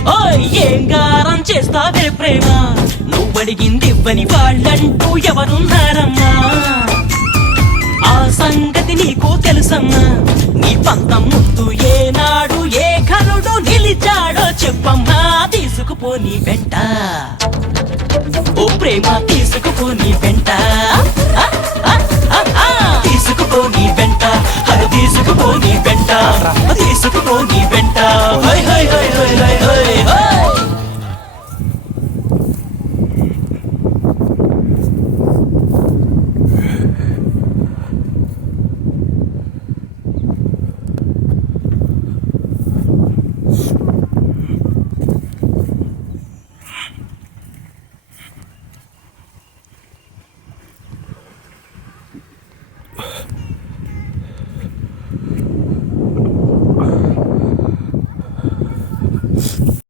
ఏం గారం చేస్తావే ప్రేమ, నువ్వడిగింది ఇవ్వని వాళ్ళంటూ ఎవరున్నారమ్మా? ఆ సంగతి నీకు తెలుసమ్మా? నీ పంతం ముందు ఏనాడు ఏ కనుడు నిలిచాడో చెప్పమ్మా. తీసుకుపోని వెంట ఓ ప్రేమ, తీసుకుపోని వెంట, తీసుకుపోని వెంట, తీసుకుపోని వెంట, తీసుకుపోని వెంట.